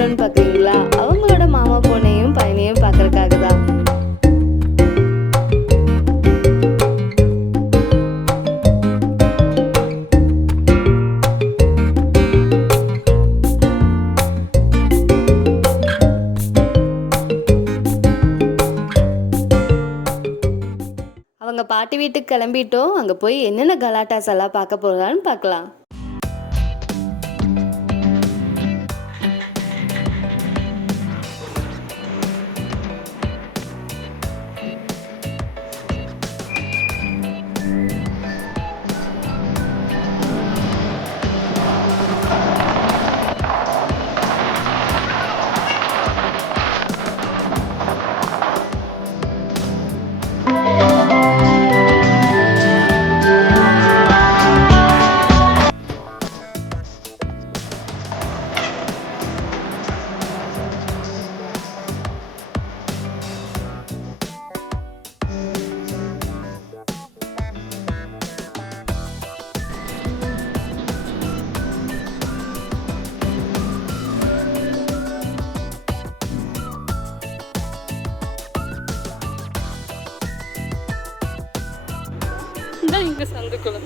போகிறோன்னு பார்க்குறீங்களா? அவங்களோட மாமா பொண்ணையும் பையனையும் பார்க்குறக்காக தான். அவங்க பாட்டி வீட்டுக்கு கிளம்பிட்டோம். அங்கே போய் என்னென்ன கலாட்டாஸ் எல்லாம் பார்க்க போகிறான்னு பார்க்கலாம். இங்க சந்துக்குள்ள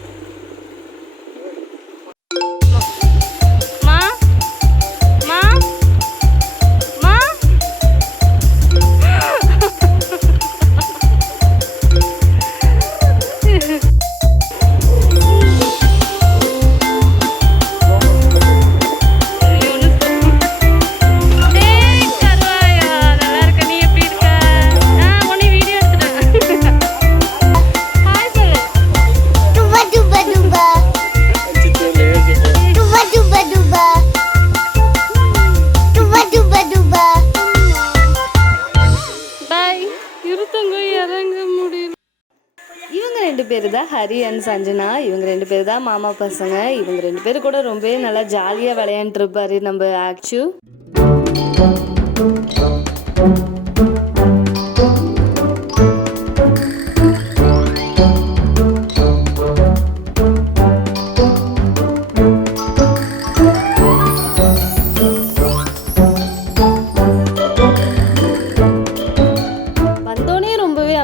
ரெண்டு பேர் தான் ஹரி அண்ட் சஞ்சனா. இவங்க ரெண்டு பேர் தான் மாமா பசங்க. இவங்க ரெண்டு பேரும் கூட ரொம்பவே நல்லா ஜாலியாக விளையாண்டுருப்பாரு நம்ம ஆக்சு.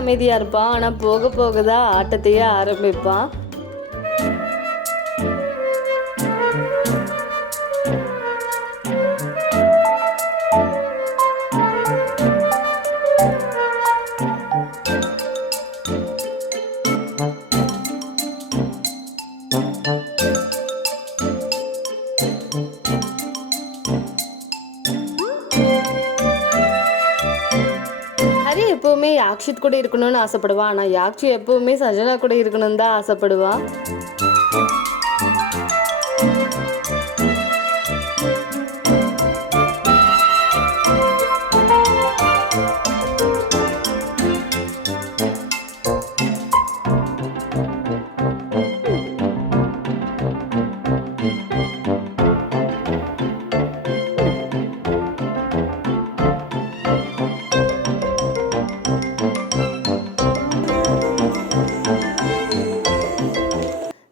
அமைதியாக இருப்பான். ஆனால் போக போக தான் ஆட்டத்தையே ஆரம்பிப்பான். எப்பவுமே யாக்ஷித் கூட இருக்கணும்னு ஆசைப்படுவான். ஆனால் யாக்ஷி எப்பவுமே சஞ்சனா கூட இருக்கணும்னு தான் ஆசைப்படுவான்.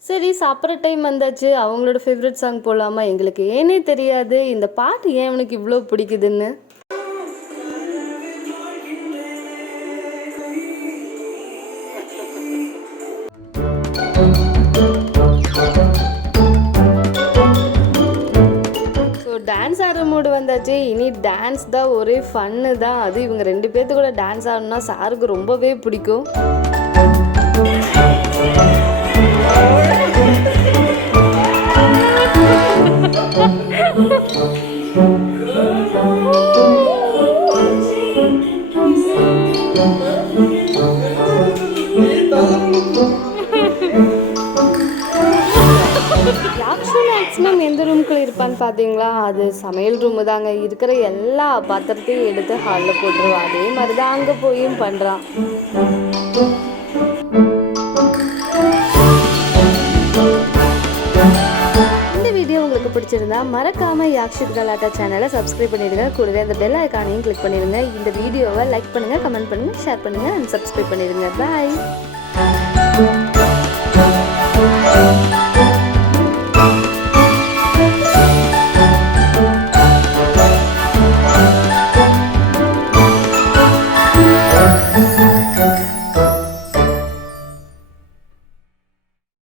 சரி, சாப்பிட்ற டைம் வந்தாச்சு. அவங்களோட ஃபேவரட் சாங் போடலாமா? எங்களுக்கு ஏனே தெரியாது இந்த பாட்டு ஏன் அவனுக்கு இவ்வளோ பிடிக்குதுன்னு. ஸோ டான்ஸ் ஆடுற மூடு வந்தாச்சு. இனி டான்ஸ் தான், ஒரே ஃபன்னு தான். அது இவங்க ரெண்டு பேர்த்து கூட டான்ஸ் ஆடணும்னா சாருக்கு ரொம்பவே பிடிக்கும். மேக்ஸிமம் எந்த ரூம்குள்ளே இருப்பான்னு பார்த்தீங்களா? அது சமையல் ரூமு தாங்க. இருக்கிற எல்லா பாத்திரத்தையும் எடுத்து ஹாலில் போட்டுருவான். அதே மாதிரி தான் அங்கே போயும் பண்ணுறான். உங்களுக்கு பிடிச்சிருந்தா மறக்காம யாக்ஷித் கலாட்டா சேனலை சப்ஸ்கிரைப் பண்ணிடுங்க. கூடவே அந்த பெல் ஐக்கானையும் கிளிக் பண்ணிடுங்க. இந்த வீடியோவை லைக் பண்ணுங்க, கமெண்ட் பண்ணுங்க, ஷேர் பண்ணுங்க அண்ட் சப்ஸ்கிரைப் பண்ணிடுங்க. பாய்.